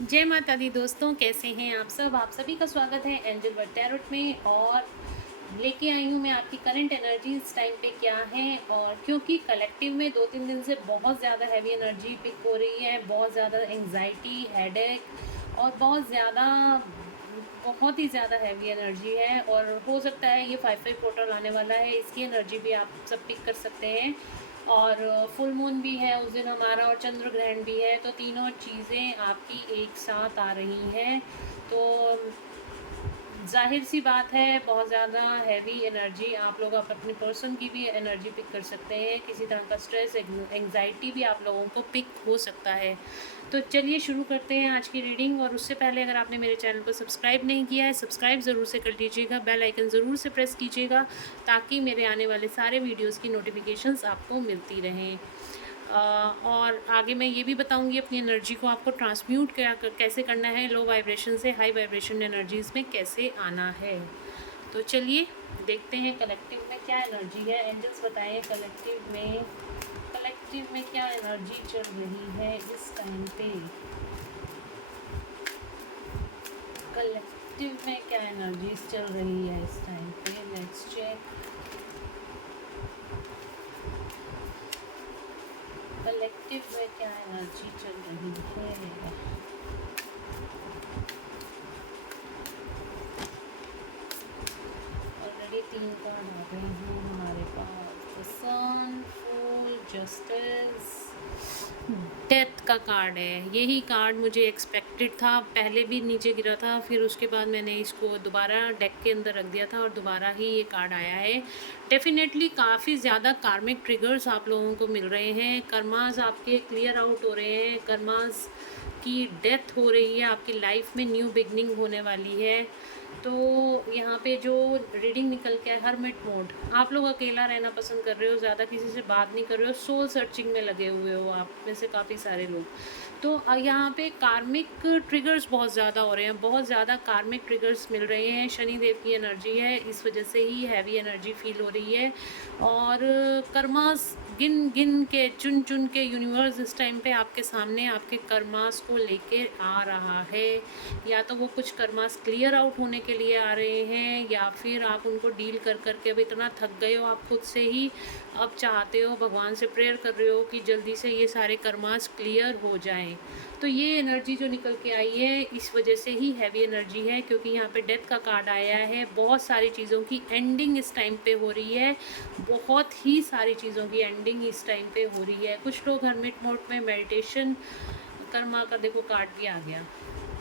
जय माता दी दोस्तों, कैसे हैं आप सब। आप सभी का स्वागत है एंजल वर्ड टैरोट में। और लेके आई हूँ मैं आपकी करंट एनर्जी इस टाइम पे क्या है। और क्योंकि कलेक्टिव में 2-3 दिन से बहुत ज़्यादा हैवी एनर्जी पिक हो रही है, बहुत ज़्यादा एंग्जाइटी, हेडेक और बहुत ही ज़्यादा हैवी एनर्जी है। और हो सकता है ये 5-5 पोर्टल आने वाला है, इसकी एनर्जी भी आप सब पिक कर सकते हैं। और फुल मून भी है उस दिन हमारा, और चंद्र ग्रहण भी है, तो तीनों चीज़ें आपकी एक साथ आ रही हैं। तो जाहिर सी बात है, बहुत ज़्यादा हैवी एनर्जी आप लोग अपने पर्सन की भी एनर्जी पिक कर सकते हैं। किसी तरह का स्ट्रेस, एंग्जाइटी भी आप लोगों को पिक हो सकता है। तो चलिए शुरू करते हैं आज की रीडिंग। और उससे पहले अगर आपने मेरे चैनल को सब्सक्राइब नहीं किया है, सब्सक्राइब ज़रूर से कर लीजिएगा, बेल आइकन ज़रूर से प्रेस कीजिएगा, ताकि मेरे आने वाले सारे वीडियोज़ की नोटिफिकेशंस आपको मिलती रहें। और आगे मैं ये भी बताऊंगी अपनी एनर्जी को आपको ट्रांसम्यूट कैसे करना है, लो वाइब्रेशन से हाई वाइब्रेशन एनर्जीज़ में कैसे आना है। तो चलिए देखते हैं कलेक्टिव में क्या एनर्जी है। एंजल्स बताएं कलेक्टिव में क्या एनर्जी चल रही है इस टाइम पे। कलेक्टिव में क्या एनर्जीज चल रही है इस टाइम पे, लेट्स चेक। कलेक्टिव में क्या एनर्जी चल रही है। ऑलरेडी 3 कार्ड आ गए हैं हमारे पास। The sun, fool, justice, death का कार्ड है। यही कार्ड मुझे एक्सपेक्टेड था, पहले भी नीचे गिरा था, फिर उसके बाद मैंने इसको दोबारा डेक के अंदर रख दिया था और दोबारा ही ये कार्ड आया है। डेफिनेटली काफ़ी ज़्यादा कार्मिक ट्रिगर्स आप लोगों को मिल रहे हैं। कर्मास आपके क्लियर आउट हो रहे हैं, कर्मास की डेथ हो रही है, आपकी लाइफ में न्यू बिगनिंग होने वाली है। तो यहाँ पे जो रीडिंग निकल के है, हरमिट मोड, आप लोग अकेला रहना पसंद कर रहे हो, ज़्यादा किसी से बात नहीं कर रहे हो, सोल सर्चिंग में लगे हुए हो आप में से काफ़ी सारे लोग। तो यहाँ पे कार्मिक ट्रिगर्स बहुत ज़्यादा हो रहे हैं, बहुत ज़्यादा कार्मिक ट्रिगर्स मिल रहे हैं। शनिदेव की एनर्जी है, इस वजह से ही हैवी एनर्जी फील हो रही है। और कर्मास गिन गिन के, चुन चुन के यूनिवर्स इस टाइम पे आपके सामने आपके कर्मास को लेके आ रहा है। या तो वो कुछ कर्मास क्लियर आउट होने के लिए आ रहे हैं, या फिर आप उनको डील कर करके अब इतना थक गए हो आप खुद से ही, अब चाहते हो, भगवान से प्रेयर कर रहे हो कि जल्दी से ये सारे कर्मास क्लियर हो जाएं। तो ये एनर्जी जो निकल के आई है, इस वजह से ही हैवी एनर्जी है, क्योंकि यहाँ पे डेथ का कार्ड आया है। बहुत सारी चीज़ों की एंडिंग इस टाइम पे हो रही है, बहुत ही सारी चीज़ों की एंडिंग इस टाइम पे हो रही है। कुछ लोग हर्मिट मोड में मेडिटेशन, कर्मा का देखो कार्ड भी आ गया,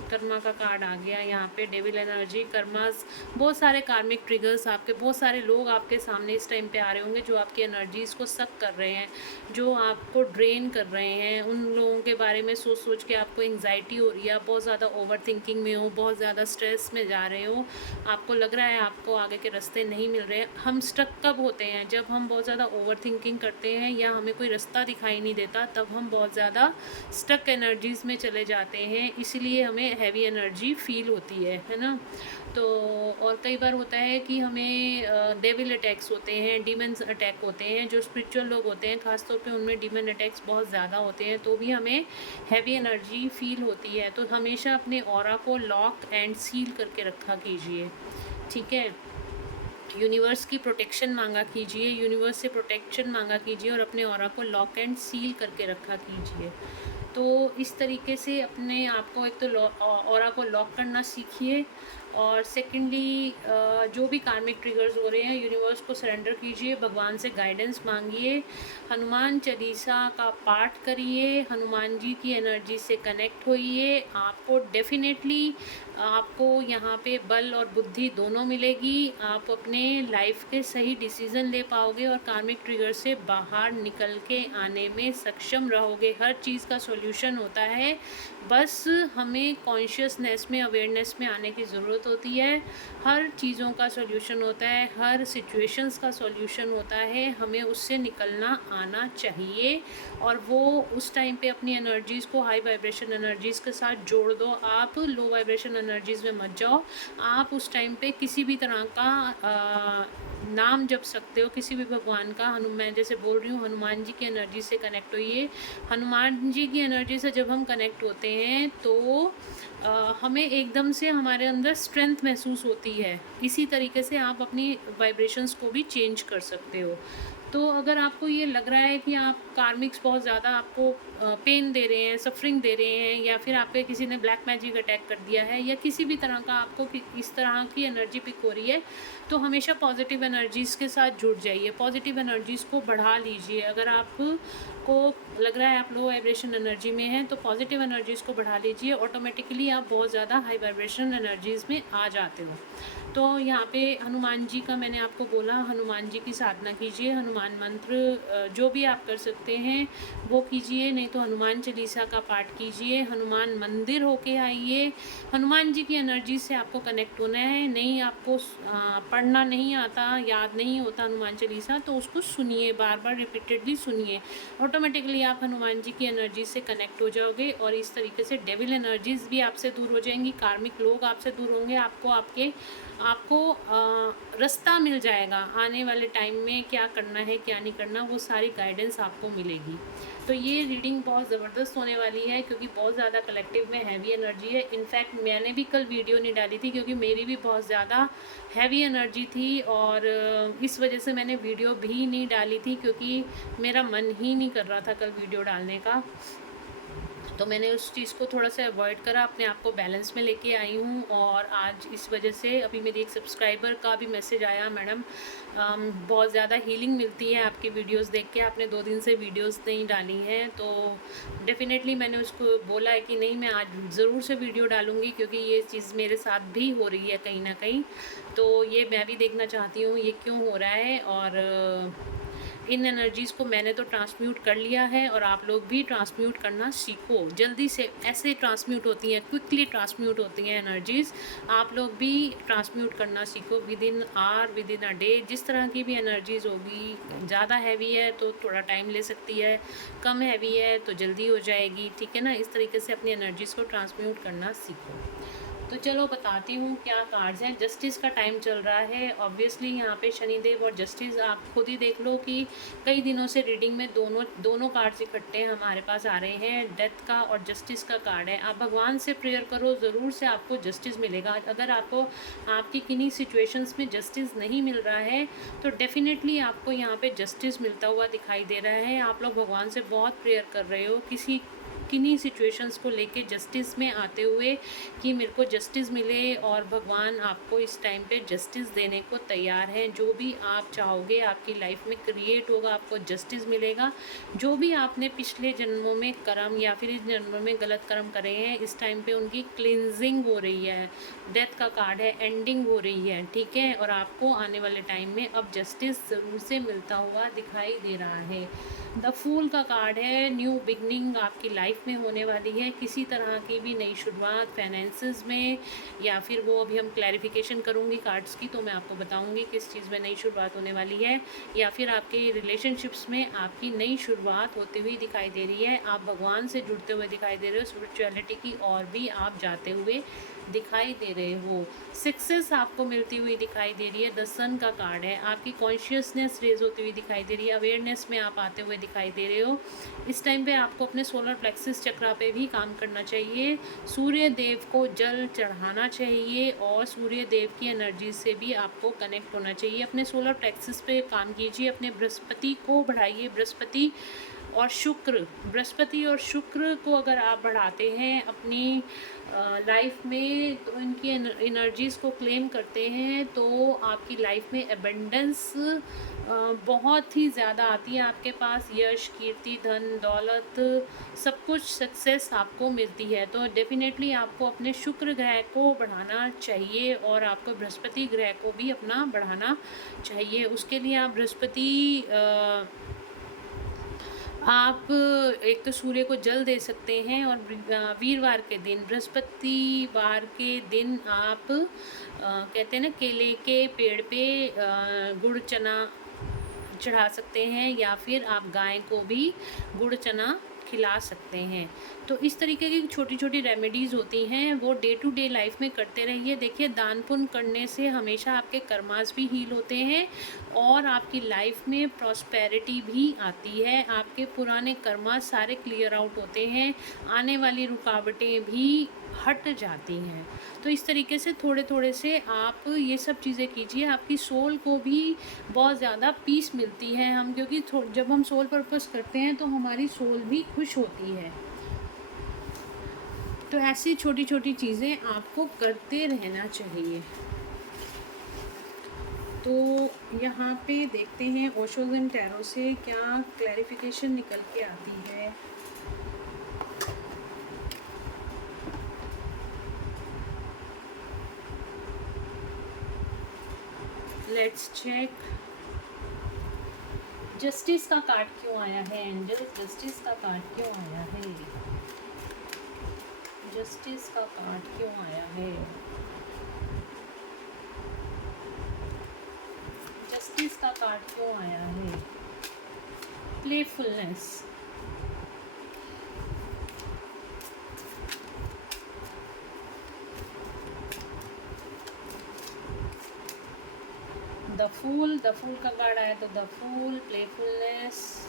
कर्मा का कार्ड आ गया यहाँ पे, डेविल एनर्जी, कर्मास, बहुत सारे कार्मिक ट्रिगर्स, आपके बहुत सारे लोग आपके सामने इस टाइम पे आ रहे होंगे जो आपकी एनर्जीज़ को सक कर रहे हैं, जो आपको ड्रेन कर रहे हैं। उन लोगों के बारे में सोच सोच के आपको एंग्जाइटी हो रही है, आप बहुत ज़्यादा ओवर थिंकिंग में हो, बहुत ज़्यादा स्ट्रेस में जा रहे हो, आपको लग रहा है आपको आगे के रास्ते नहीं मिल रहे हैं। हम स्टक कब होते हैं, जब हम बहुत ज़्यादा ओवर थिंकिंग करते हैं या हमें कोई रास्ता दिखाई नहीं देता, तब हम बहुत ज़्यादा स्टक एनर्जीज़ में चले जाते हैं, इसीलिए हमें हैवी एनर्जी फील होती है ना। तो और कई बार होता है कि हमें डेविल अटैक्स होते हैं, डीमंस अटैक होते हैं, जो स्पिरिचुअल लोग होते हैं ख़ासतौर पे उनमें डीमन अटैक्स बहुत ज़्यादा होते हैं, तो भी हमें हैवी एनर्जी फील होती है। तो हमेशा अपने ऑरा को लॉक एंड सील करके रखा कीजिए, ठीक है। यूनिवर्स की प्रोटेक्शन मांगा कीजिए, यूनिवर्स से प्रोटेक्शन मांगा कीजिए, और अपने ऑरा को लॉक एंड सील करके रखा कीजिए। तो इस तरीके से अपने आप को एक तो ऑरा को लॉक करना सीखिए, और सेकेंडली जो भी कार्मिक ट्रिगर्स हो रहे हैं यूनिवर्स को सरेंडर कीजिए, भगवान से गाइडेंस मांगिए, हनुमान चालीसा का पाठ करिए, हनुमान जी की एनर्जी से कनेक्ट होइए। आपको डेफिनेटली आपको यहाँ पे बल और बुद्धि दोनों मिलेगी, आप अपने लाइफ के सही डिसीज़न ले पाओगे और कार्मिक ट्रिगर से बाहर निकल के आने में सक्षम रहोगे। हर चीज़ का सॉल्यूशन होता है, बस हमें कॉन्शियसनेस में, अवेयरनेस में आने की ज़रूरत होती है। हर चीज़ों का सॉल्यूशन होता है, हर सिचुएशंस का सॉल्यूशन होता है, हमें उससे निकलना आना चाहिए। और वो उस टाइम पे अपनी एनर्जीज़ को हाई वाइब्रेशन एनर्जीज़ के साथ जोड़ दो, आप लो वाइब्रेशन एनर्जीज़ में मत जाओ। आप उस टाइम पे किसी भी तरह का नाम जप सकते हो, किसी भी भगवान का। मैं जैसे बोल रही हूँ, हनुमान जी की एनर्जी से कनेक्ट होइए। हनुमान जी की एनर्जी से जब हम कनेक्ट होते हैं तो हमें एकदम से हमारे अंदर स्ट्रेंथ महसूस होती है। इसी तरीके से आप अपनी वाइब्रेशंस को भी चेंज कर सकते हो। तो अगर आपको ये लग रहा है कि आप कार्मिक्स बहुत ज़्यादा आपको पेन दे रहे हैं, सफ़रिंग दे रहे हैं, या फिर आप पे किसी ने ब्लैक मैजिक अटैक कर दिया है, या किसी भी तरह का आपको इस तरह की एनर्जी पिक हो रही है, तो हमेशा पॉजिटिव एनर्जीज़ के साथ जुड़ जाइए, पॉजिटिव एनर्जीज़ को बढ़ा लीजिए। अगर आपको लग रहा है आप लो वाइब्रेशन एनर्जी में हैं, तो पॉजिटिव एनर्जीज़ को बढ़ा लीजिए, ऑटोमेटिकली आप बहुत ज़्यादा हाई वाइब्रेशन एनर्जीज़ में आ जाते हो। तो यहाँ पे हनुमान जी का मैंने आपको बोला, हनुमान जी की साधना कीजिए, हनुमान मंत्र जो भी आप कर सकते हैं वो कीजिए, नहीं तो हनुमान चालीसा का पाठ कीजिए, हनुमान मंदिर होके आइए। हनुमान जी की एनर्जी से आपको कनेक्ट होना है। नहीं आपको पढ़ना नहीं आता, याद नहीं होता हनुमान चालीसा, तो उसको सुनिए, बार बार रिपीटेडली सुनिए, ऑटोमेटिकली आप हनुमान जी की एनर्जी से कनेक्ट हो जाओगे, और इस तरीके से डेविल एनर्जीज़ भी आपसे दूर हो जाएंगी, कार्मिक लोग आपसे दूर होंगे, आपको रास्ता मिल जाएगा आने वाले टाइम में क्या करना है क्या नहीं करना, वो सारी गाइडेंस आपको मिलेगी। तो ये रीडिंग बहुत ज़बरदस्त होने वाली है, क्योंकि बहुत ज़्यादा कलेक्टिव में हैवी एनर्जी है। इनफैक्ट मैंने भी कल वीडियो नहीं डाली थी, क्योंकि मेरी भी बहुत ज़्यादा हैवी एनर्जी थी, और इस वजह से मैंने वीडियो भी नहीं डाली थी, क्योंकि मेरा मन ही नहीं कर रहा था कल वीडियो डालने का। तो मैंने उस चीज़ को थोड़ा सा अवॉइड करा, अपने आप को बैलेंस में लेके आई हूँ। और आज इस वजह से अभी मेरी एक सब्सक्राइबर का भी मैसेज आया, मैडम बहुत ज़्यादा हीलिंग मिलती है आपकी वीडियोस देख के, आपने 2 दिन से वीडियोस नहीं डाली हैं। तो डेफ़िनेटली मैंने उसको बोला है कि नहीं, मैं आज ज़रूर से वीडियो डालूँगी, क्योंकि ये चीज़ मेरे साथ भी हो रही है कहीं ना कहीं। तो ये मैं भी देखना चाहती हूँ ये क्यों हो रहा है, और इन एनर्जीज़ को मैंने तो ट्रांसम्यूट कर लिया है, और आप लोग भी ट्रांसम्यूट करना सीखो। जल्दी से ऐसे ट्रांसम्यूट होती हैं, क्विकली ट्रांसम्यूट होती हैं एनर्जीज़। आप लोग भी ट्रांसम्यूट करना सीखो within hour, within a day. जिस तरह की भी एनर्जीज़ होगी, ज़्यादा हैवी है तो थोड़ा टाइम ले सकती है, कम हैवी है तो जल्दी हो जाएगी, ठीक है ना। इस तरीके से अपनी एनर्जीज़ को ट्रांसम्यूट करना सीखो। तो चलो बताती हूँ क्या कार्ड्स हैं। जस्टिस का टाइम चल रहा है, ऑब्वियसली यहाँ पे शनिदेव और जस्टिस, आप खुद ही देख लो कि कई दिनों से रीडिंग में दोनों कार्ड्स इकट्ठे हमारे पास आ रहे हैं। डेथ का और जस्टिस का कार्ड है। आप भगवान से प्रेयर करो, ज़रूर से आपको जस्टिस मिलेगा। अगर आपको आपकी किन्हीं सिचुएशंस में जस्टिस नहीं मिल रहा है, तो डेफिनेटली आपको यहाँ पे जस्टिस मिलता हुआ दिखाई दे रहा है। आप लोग भगवान से बहुत प्रेयर कर रहे हो किन्हीं सिचुएशंस को लेके जस्टिस में आते हुए, कि मेरे को जस्टिस मिले, और भगवान आपको इस टाइम पे जस्टिस देने को तैयार हैं। जो भी आप चाहोगे आपकी लाइफ में क्रिएट होगा, आपको जस्टिस मिलेगा। जो भी आपने पिछले जन्मों में कर्म या फिर इस जन्मों में गलत कर्म करे हैं, इस टाइम पे उनकी क्लिनजिंग हो रही है। डेथ का कार्ड है, एंडिंग हो रही है, ठीक है। और आपको आने वाले टाइम में अब जस्टिस ज़रूर से मिलता हुआ दिखाई दे रहा है। द फूल का कार्ड है, न्यू बिगनिंग आपकी लाइफ में होने वाली है। किसी तरह की भी नई शुरुआत फाइनेंसेस में, या फिर वो अभी हम क्लैरिफिकेशन करूँगी कार्ड्स की, तो मैं आपको बताऊँगी किस चीज़ में नई शुरुआत होने वाली है। या फिर आपके रिलेशनशिप्स में आपकी नई शुरुआत होती हुई दिखाई दे रही है। आप भगवान से जुड़ते हुए दिखाई दे रहे हो, स्पिरिचुअलिटी की और भी आप जाते हुए दिखाई दे रहे हो। सक्सेस आपको मिलती हुई दिखाई दे रही है। द सन का कार्ड है, आपकी कॉन्शियसनेस रेज होती हुई दिखाई दे रही है, अवेयरनेस में आप आते हुए दिखाई दे रहे हो। इस टाइम पे आपको अपने सोलर प्लेक्सिस चक्रा पे भी काम करना चाहिए। सूर्य देव को जल चढ़ाना चाहिए, और सूर्य देव की एनर्जी से भी आपको कनेक्ट होना चाहिए। अपने सोलर प्लेक्सिस पे काम कीजिए, अपने बृहस्पति को बढ़ाइए। बृहस्पति और शुक्र को अगर आप बढ़ाते हैं अपनी लाइफ में, तो इनकी एनर्जीज़ को क्लेम करते हैं, तो आपकी लाइफ में एबंडेंस बहुत ही ज़्यादा आती है आपके पास। यश, कीर्ति, धन, दौलत, सब कुछ सक्सेस आपको मिलती है। तो डेफिनेटली आपको अपने शुक्र ग्रह को बढ़ाना चाहिए, और आपको बृहस्पति ग्रह को भी अपना बढ़ाना चाहिए। उसके लिए आप आप एक तो सूर्य को जल दे सकते हैं, और वीरवार के दिन, बृहस्पतिवार के दिन आप कहते हैं ना, केले के पेड़ पे गुड़ चना चढ़ा सकते हैं, या फिर आप गाय को भी गुड़ चना खिला सकते हैं। तो इस तरीके की छोटी छोटी रेमेडीज़ होती हैं, वो डे टू डे लाइफ में करते रहिए। देखिए, दान पुण्य करने से हमेशा आपके कर्मास भी हील होते हैं, और आपकी लाइफ में प्रॉस्पेरिटी भी आती है। आपके पुराने कर्मास सारे क्लियर आउट होते हैं, आने वाली रुकावटें भी हट जाती हैं। तो इस तरीके से थोड़े थोड़े से आप ये सब चीज़ें कीजिए, आपकी सोल को भी बहुत ज़्यादा पीस मिलती है। हम क्योंकि जब हम सोल पर्पस करते हैं तो हमारी सोल भी खुश होती है। तो ऐसी छोटी छोटी चीज़ें आपको करते रहना चाहिए। तो यहाँ पे देखते हैं ओशोज़ एंड टैरो से क्या क्लैरिफिकेशन निकल के आती है। Let's check. जस्टिस का कार्ड क्यों आया है एंजल? जस्टिस का कार्ड क्यों आया है? जस्टिस का कार्ड क्यों आया है? जस्टिस का कार्ड क्यों आया है? प्लेफुलनेस। द फूल का कार्ड आया तो द फूल, प्लेफुलनेस।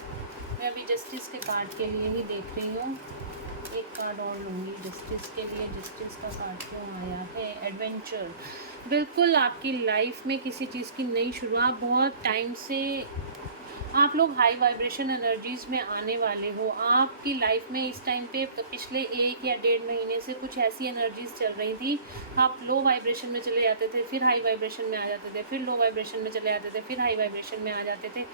मैं अभी जस्टिस के कार्ड के लिए ही देख रही हूँ, एक कार्ड और लूँगी जस्टिस के लिए। जस्टिस का कार्ड क्यों आया है? एडवेंचर। बिल्कुल आपकी लाइफ में किसी चीज़ की नई शुरुआत, बहुत टाइम से आप लोग हाई वाइब्रेशन एनर्जीज़ में आने वाले हो। आपकी लाइफ में इस टाइम पे पिछले 1 या 1.5 महीने से कुछ ऐसी एनर्जीज़ चल रही थी, आप लो वाइब्रेशन में चले जाते थे, फिर हाई वाइब्रेशन में आ जाते थे, फिर लो वाइब्रेशन में चले जाते थे, फिर हाई वाइब्रेशन में आ जाते थे।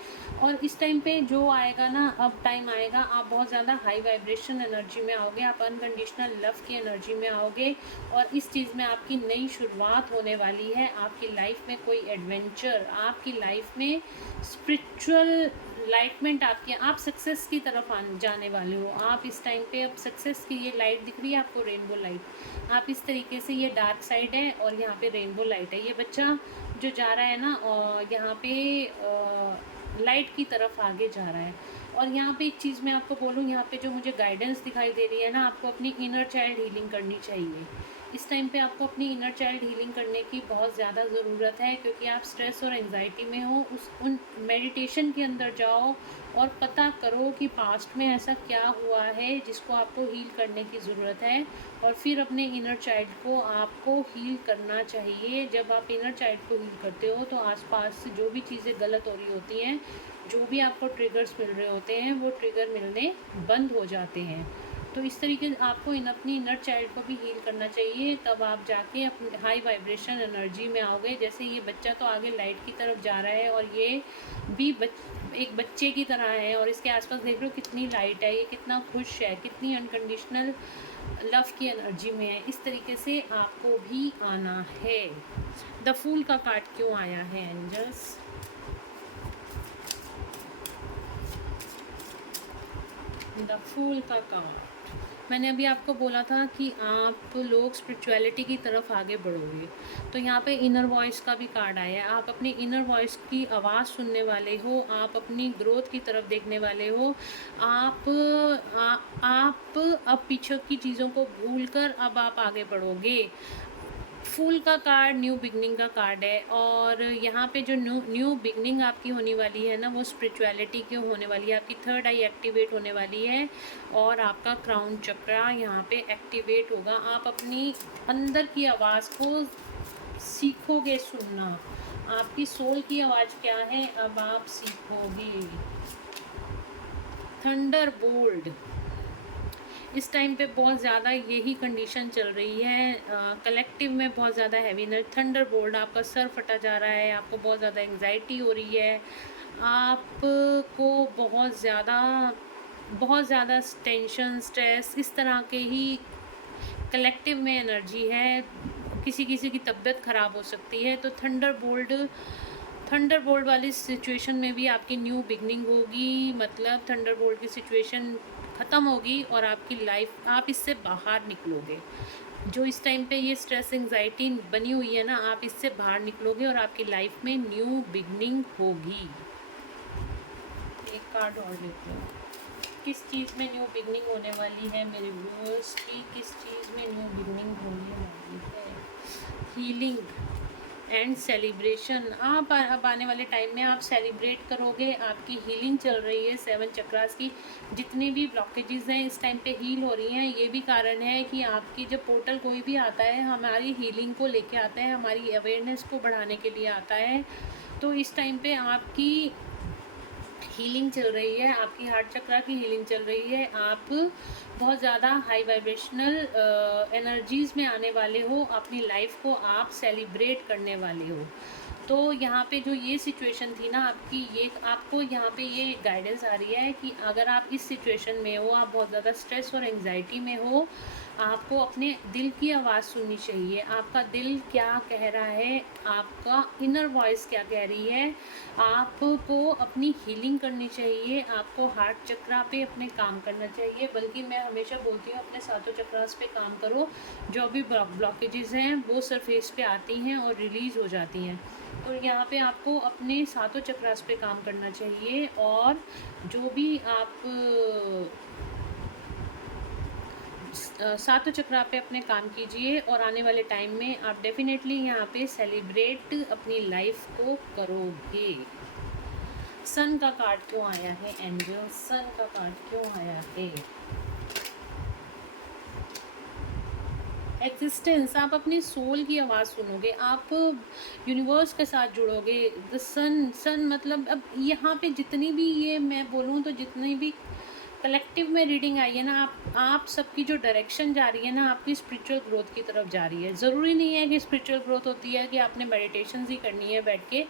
और इस टाइम पे जो आएगा ना, अब टाइम आएगा आप बहुत ज़्यादा हाई वाइब्रेशन एनर्जी में आओगे, आप अनकंडीशनल लव की एनर्जी में आओगे और इस चीज़ में आपकी नई शुरुआत होने वाली है। आपकी लाइफ में कोई एडवेंचर, आपकी लाइफ में स्पिरिचुअल लाइटमेंट आपकी, आप सक्सेस की तरफ जाने वाले हो। आप इस टाइम पे अब सक्सेस की ये लाइट दिख रही है आपको, रेनबो लाइट। आप इस तरीके से, ये डार्क साइड है और यहाँ पे रेनबो लाइट है। ये बच्चा जो जा रहा है ना और यहाँ पे लाइट की तरफ आगे जा रहा है। और यहाँ पे एक चीज़ मैं आपको बोलूँ, यहाँ पे जो मुझे गाइडेंस दिखाई दे रही है ना, आपको अपनी इनर चाइल्ड हीलिंग करनी चाहिए। इस टाइम पे आपको अपनी इनर चाइल्ड हीलिंग करने की बहुत ज़्यादा ज़रूरत है, क्योंकि आप स्ट्रेस और एंजाइटी में हो। उन मेडिटेशन के अंदर जाओ और पता करो कि पास्ट में ऐसा क्या हुआ है जिसको आपको हील करने की ज़रूरत है, और फिर अपने इनर चाइल्ड को आपको हील करना चाहिए। जब आप इनर चाइल्ड को हील करते हो तो आसपास से जो भी चीज़ें गलत हो रही होती हैं, जो भी आपको ट्रिगर्स मिल रहे होते हैं, वो ट्रिगर मिलने बंद हो जाते हैं। तो इस तरीके से आपको अपनी इनर चाइल्ड को भी हील करना चाहिए, तब आप जाके अपने हाई वाइब्रेशन एनर्जी में आओगे। जैसे ये बच्चा तो आगे लाइट की तरफ जा रहा है और ये भी एक बच्चे की तरह है, और इसके आसपास देख लो कितनी लाइट है, ये कितना खुश है, कितनी अनकंडीशनल लव की एनर्जी में है। इस तरीके से आपको भी आना है। द फूल का कार्ड क्यों आया है एंजल्स? द फूल का कार्ड, मैंने अभी आपको बोला था कि आप लोग स्पिरिचुअलिटी की तरफ आगे बढ़ोगे, तो यहाँ पे इनर वॉइस का भी कार्ड आया है। आप अपनी इनर वॉइस की आवाज़ सुनने वाले हो, आप अपनी ग्रोथ की तरफ देखने वाले हो। आप अब पीछे की चीज़ों को भूलकर अब आप आगे बढ़ोगे। फूल का कार्ड न्यू बिगनिंग का कार्ड है, और यहाँ पे जो न्यू बिगनिंग आपकी होने वाली है ना, वो स्पिरिचुअलिटी की होने वाली है। आपकी थर्ड आई एक्टिवेट होने वाली है और आपका क्राउन चक्रा यहाँ पे एक्टिवेट होगा। आप अपनी अंदर की आवाज़ को सीखोगे सुनना। आपकी सोल की आवाज़ क्या है, अब आप सीखोगे। थंडर बोल्ड, इस टाइम पे बहुत ज़्यादा यही कंडीशन चल रही है। कलेक्टिव में बहुत ज़्यादा हैवीनेस, थंडर बोल्ड, आपका सर फटा जा रहा है, आपको बहुत ज़्यादा एंग्जाइटी हो रही है, आपको बहुत ज़्यादा टेंशन, स्ट्रेस, इस तरह के ही कलेक्टिव में एनर्जी है। किसी किसी की तबीयत ख़राब हो सकती है। तो थंडर बोल्ट वाली सिचुएशन में भी आपकी न्यू बिगनिंग होगी, मतलब थंडर बोल्ट की सिचुएशन ख़त्म होगी और आपकी लाइफ, आप इससे बाहर निकलोगे। जो इस टाइम पे ये स्ट्रेस एंजाइटी बनी हुई है ना, आप इससे बाहर निकलोगे और आपकी लाइफ में न्यू बिगनिंग होगी। एक कार्ड और लेते हैं, किस चीज़ में न्यू बिगनिंग होने वाली है मेरे व्यूअर्स की, किस चीज़ में न्यू बिगनिंग होने वाली है? Healing, and celebration. आप अब आने वाले टाइम में आप सेलिब्रेट करोगे, आपकी हीलिंग चल रही है 7 चक्रास की। जितने भी ब्लॉकेजेस हैं इस टाइम पे हील हो रही हैं। ये भी कारण है कि आपकी जब पोर्टल कोई भी आता है हमारी हीलिंग को लेके आता है, हमारी अवेयरनेस को बढ़ाने के लिए आता है। तो इस टाइम पे आपकी हीलिंग चल रही है, आपकी हार्ट चक्रा की हीलिंग चल रही है। आप बहुत ज़्यादा हाई वाइब्रेशनल एनर्जीज़ में आने वाले हो, अपनी लाइफ को आप सेलिब्रेट करने वाले हो। तो यहाँ पे जो ये सिचुएशन थी ना आपकी, ये आपको यहाँ पे ये गाइडेंस आ रही है कि अगर आप इस सिचुएशन में हो, आप बहुत ज़्यादा स्ट्रेस और एंग्जाइटी में हो, आपको अपने दिल की आवाज़ सुननी चाहिए। आपका दिल क्या कह रहा है, आपका इनर वॉइस क्या कह रही है। आपको अपनी हीलिंग करनी चाहिए, आपको हार्ट चक्रा पे अपने काम करना चाहिए। बल्कि मैं हमेशा बोलती हूँ अपने सातों चक्रास पे काम करो। जो भी ब्लॉकेजेस हैं वो सरफेस पे आती हैं और रिलीज़ हो जाती हैं। तो यहाँ पे आपको अपने सातों चक्रास पे काम करना चाहिए। और जो भी आप सातों चक्रा पे अपने काम कीजिए और आने वाले टाइम में आप डेफिनेटली यहाँ पे सेलिब्रेट अपनी लाइफ को करोगे। सन का कार्ड क्यों आया है एंजल? सन का कार्ड क्यों आया है? एग्जिस्टेंस, आप अपनी सोल की आवाज़ सुनोगे, आप यूनिवर्स के साथ जुड़ोगे। द सन मतलब अब यहाँ पे जितनी भी ये मैं बोलूँ तो जितनी भी कलेक्टिव में रीडिंग आई है ना, आप सबकी जो डायरेक्शन जा रही है ना, आपकी स्पिरिचुअल ग्रोथ की तरफ जा रही है। ज़रूरी नहीं है कि स्पिरिचुअल ग्रोथ होती है कि आपने मेडिटेशन ही करनी है बैठ के।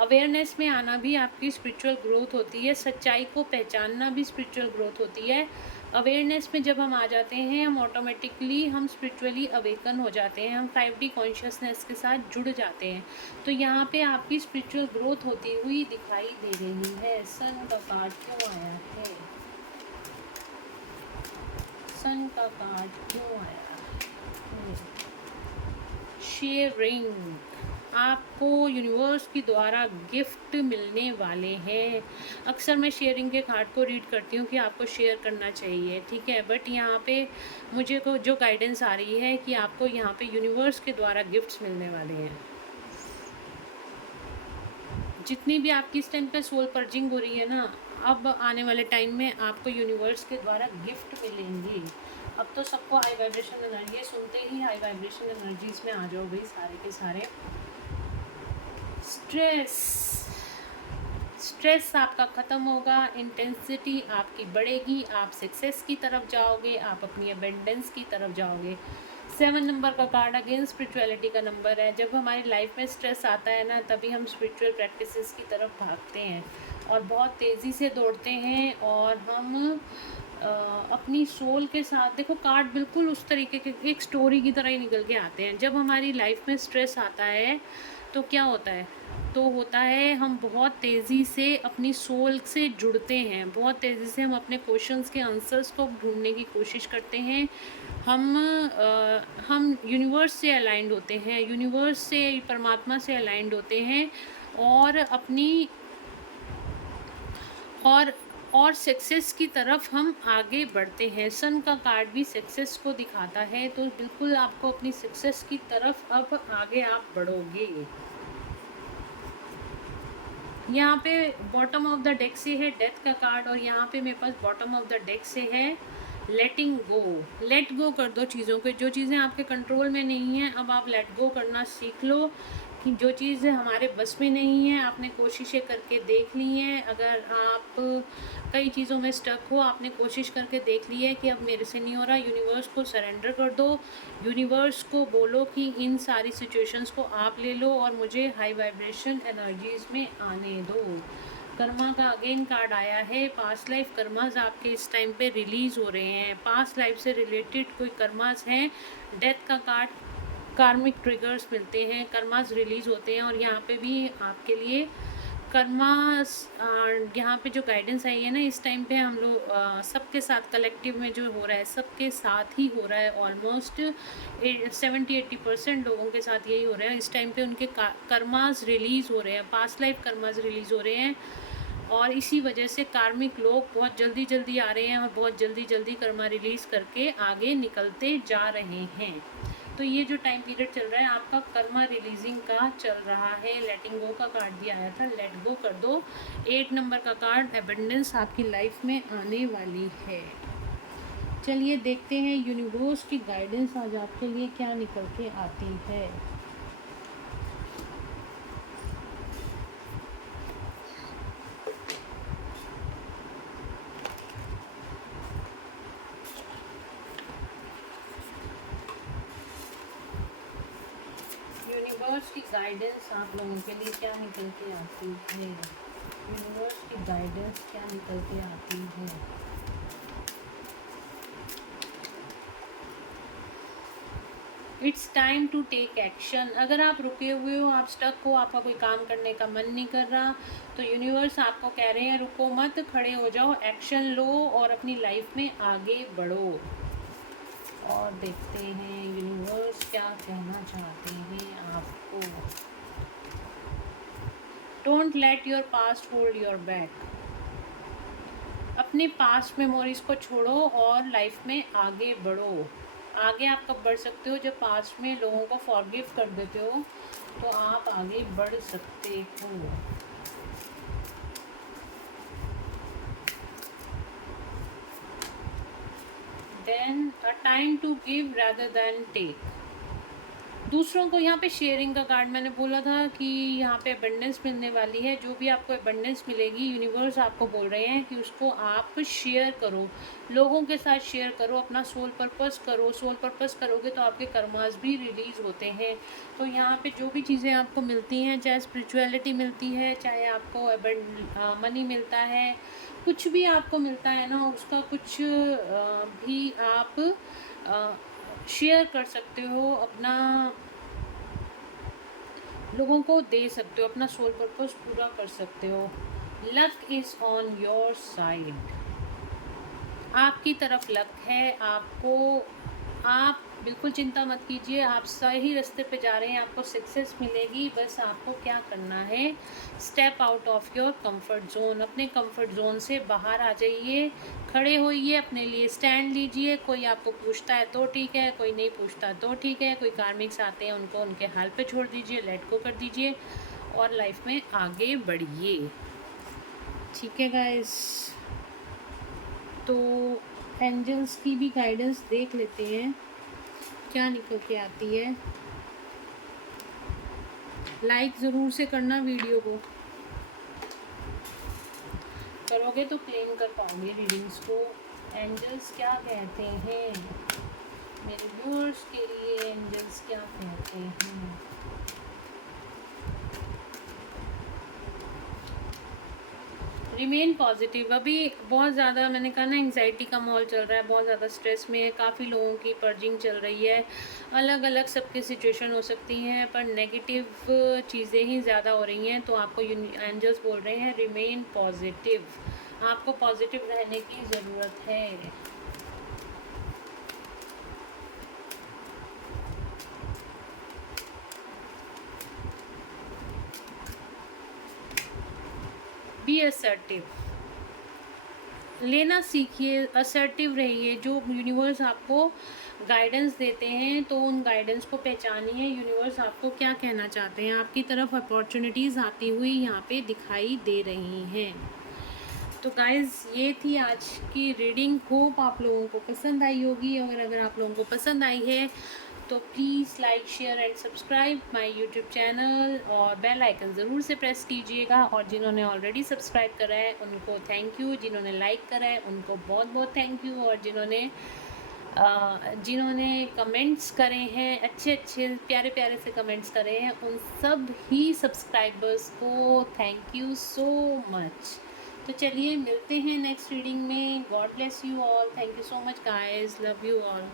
अवेयरनेस में आना भी आपकी स्पिरिचुअल ग्रोथ होती है, सच्चाई को पहचानना भी स्पिरिचुअल ग्रोथ होती है। अवेयरनेस में जब हम आ जाते हैं हम ऑटोमेटिकली हम स्पिरिचुअली अवेकन हो जाते हैं, हम 5D कॉन्शियसनेस के साथ जुड़ जाते हैं। तो यहाँ पे आपकी स्पिरिचुअल ग्रोथ होती हुई दिखाई दे रही है। सन का कार्ड क्यों आया है? सन का कार्ड क्यों आया है? शेयरिंग, आपको यूनिवर्स की द्वारा गिफ्ट मिलने वाले हैं। अक्सर मैं शेयरिंग के कार्ड को रीड करती हूँ कि आपको शेयर करना चाहिए, ठीक है। बट यहाँ पे मुझे को जो गाइडेंस आ रही है कि आपको यहाँ पे यूनिवर्स के द्वारा गिफ्ट्स मिलने वाले हैं। जितनी भी आपकी इस टाइम पे सोल पर्जिंग हो रही है ना, अब आने वाले टाइम में आपको यूनिवर्स के द्वारा गिफ्ट मिलेंगे। अब तो सबको हाई वाइब्रेशन एनर्जी सुनते ही हाई वाइब्रेशन एनर्जीज में आ जाओ भाई सारे के सारे। स्ट्रेस आपका ख़त्म होगा, इंटेंसिटी आपकी बढ़ेगी, आप सक्सेस की तरफ जाओगे, आप अपनी अबेंडेंस की तरफ जाओगे। 7 नंबर का कार्ड अगेन स्पिरिचुअलिटी का नंबर है। जब हमारी लाइफ में स्ट्रेस आता है ना, तभी हम स्पिरिचुअल प्रैक्टिसेस की तरफ भागते हैं और बहुत तेज़ी से दौड़ते हैं। और हम अपनी सोल के साथ, देखो कार्ड बिल्कुल उस तरीके के एक स्टोरी की तरह ही निकल के आते हैं। जब हमारी लाइफ में स्ट्रेस आता है तो क्या होता है, तो होता है हम बहुत तेज़ी से अपनी सोल से जुड़ते हैं, बहुत तेज़ी से हम अपने क्वेश्चंस के आंसर्स को ढूंढने की कोशिश करते हैं। हम यूनिवर्स से अलाइंड होते हैं, यूनिवर्स से, परमात्मा से अलाइंड होते हैं और अपनी और सक्सेस की तरफ हम आगे बढ़ते हैं। सन का कार्ड भी सक्सेस को दिखाता है, तो बिल्कुल आपको अपनी सक्सेस की तरफ अब आगे आप बढ़ोगे। यहाँ पे बॉटम ऑफ द डेक से है डेथ का कार्ड और यहाँ पे मेरे पास बॉटम ऑफ द डेक से है लेटिंग गो। लेट गो कर दो चीज़ों के, जो चीज़ें आपके कंट्रोल में नहीं हैं अब आप लेट गो करना सीख लो। कि जो चीज़ें हमारे बस में नहीं है, आपने कोशिशें करके देख ली हैं। अगर आप कई चीज़ों में स्टक हो, आपने कोशिश करके देख ली है कि अब मेरे से नहीं हो रहा, यूनिवर्स को सरेंडर कर दो। यूनिवर्स को बोलो कि इन सारी सिचुएशंस को आप ले लो और मुझे हाई वाइब्रेशन एनर्जीज में आने दो। कर्मा का अगेन कार्ड आया है। पास्ट लाइफ कर्मास आपके इस टाइम पे रिलीज़ हो रहे हैं, पास्ट लाइफ से रिलेटेड कोई कर्मास हैं। डेथ का कार्ड, कार्मिक ट्रिगर्स मिलते हैं, कर्मास रिलीज़ होते हैं। और यहाँ पे भी आपके लिए कर्मास, यहाँ पे जो गाइडेंस आई है ना, इस टाइम पे हम लोग सबके साथ कलेक्टिव में जो हो रहा है, सबके साथ ही हो रहा है। ऑलमोस्ट 70-80% लोगों के साथ यही हो रहा है इस टाइम पे। उनके कर्मास रिलीज़ हो रहे हैं, पास्ट लाइफ कर्मास रिलीज़ हो रहे हैं और इसी वजह से कार्मिक लोग बहुत जल्दी जल्दी आ रहे हैं और बहुत जल्दी जल्दी कर्मा रिलीज़ करके आगे निकलते जा रहे हैं। तो ये जो टाइम पीरियड चल रहा है आपका कर्मा रिलीजिंग का चल रहा है। लेटिंग गो का कार्ड भी आया था, लेट गो कर दो। 8 नंबर का कार्ड, एबंडेंस आपकी लाइफ में आने वाली है। चलिए देखते हैं यूनिवर्स की गाइडेंस आज आपके लिए क्या निकल के आती है। यूनिवर्स की गाइडेंस आप लोगों के लिए क्या निकल के आती है। यूनिवर्स की गाइडेंस क्या निकल के आती है। It's time to take action. अगर आप रुके हुए हो, आप स्टक हो, आपका कोई काम करने का मन नहीं कर रहा, तो यूनिवर्स आपको कह रहे हैं रुको मत, खड़े हो जाओ, एक्शन लो और अपनी लाइफ में आगे बढ़ो। और देखते हैं यूनिवर्स क्या कहना चाहते हैं आपको। Don't let your past hold your back. अपने पास्ट मेमोरीज को छोड़ो और लाइफ में आगे बढ़ो। आगे आप कब बढ़ सकते हो, जब पास्ट में लोगों को फॉरगिव कर देते हो तो आप आगे बढ़ सकते हो। Then a time to give rather than take. दूसरों को यहाँ पे शेयरिंग का कार्ड, मैंने बोला था कि यहाँ पे अबंडेंस मिलने वाली है। जो भी आपको अबंडेंस मिलेगी यूनिवर्स आपको बोल रहे हैं कि उसको आप शेयर करो, लोगों के साथ शेयर करो, अपना सोल पर्पस करो। सोल पर्पस करोगे तो आपके कर्मास भी रिलीज़ होते हैं। तो यहाँ पे जो भी चीज़ें आपको मिलती हैं, चाहे स्पिरिचुअलिटी मिलती है, चाहे आपको मनी मिलता है, कुछ भी आपको मिलता है ना, उसका कुछ भी आप शेयर कर सकते हो, अपना लोगों को दे सकते हो, अपना सोल पर्पस पूरा कर सकते हो। Luck is on your side. आपकी तरफ लक है। आप बिल्कुल चिंता मत कीजिए, आप सही रास्ते पे जा रहे हैं, आपको सक्सेस मिलेगी। बस आपको क्या करना है, step out of your comfort zone. अपने कंफर्ट जोन से बाहर आ जाइए, खड़े होइए, अपने लिए स्टैंड लीजिए। कोई आपको पूछता है तो ठीक है, कोई नहीं पूछता तो ठीक है। कोई कार्मिक्स आते हैं उनको उनके हाल पे छोड़ दीजिए, लेट गो कर दीजिए और लाइफ में आगे बढ़िए। ठीक है गाइस, तो एंजल्स की भी गाइडेंस देख लेते हैं क्या निकल के आती है। लाइक ज़रूर से करना वीडियो को, करोगे तो क्लेम कर पाओगे रीडिंग्स को। एंजल्स क्या कहते हैं मेरे व्यूअर्स के लिए, एंजल्स क्या कहते हैं। Remain positive. अभी बहुत ज़्यादा, मैंने कहा ना, एंग्जाइटी का माहौल चल रहा है, बहुत ज़्यादा स्ट्रेस में है, काफ़ी लोगों की पर्जिंग चल रही है। अलग अलग सबकी सिचुएशन हो सकती हैं, पर नेगेटिव चीज़ें ही ज़्यादा हो रही हैं। तो आपको एंजल्स बोल रहे हैं रिमेन पॉजिटिव, आपको पॉजिटिव रहने की ज़रूरत है। बी असर्टिव, लेना सीखिए, असर्टिव रहिए। जो यूनिवर्स आपको गाइडेंस देते हैं तो उन गाइडेंस को पहचानिए। यूनिवर्स आपको क्या कहना चाहते हैं, आपकी तरफ अपॉर्चुनिटीज़ आती हुई यहाँ पे दिखाई दे रही हैं। तो गाइज़ ये थी आज की रीडिंग। होप आप लोगों को पसंद आई होगी। अगर आप लोगों को पसंद आई है तो please like, share and subscribe my YouTube channel और बेल आइकन ज़रूर से प्रेस कीजिएगा। और जिन्होंने ऑलरेडी सब्सक्राइब करा है उनको थैंक यू, जिन्होंने लाइक करा है उनको बहुत बहुत थैंक यू, और जिन्होंने कमेंट्स करे हैं, अच्छे अच्छे प्यारे प्यारे से कमेंट्स करे हैं, उन सब ही सब्सक्राइबर्स को थैंक यू सो मच। तो चलिए मिलते हैं नेक्स्ट रीडिंग में। God bless you all, thank you so much guys, love you all.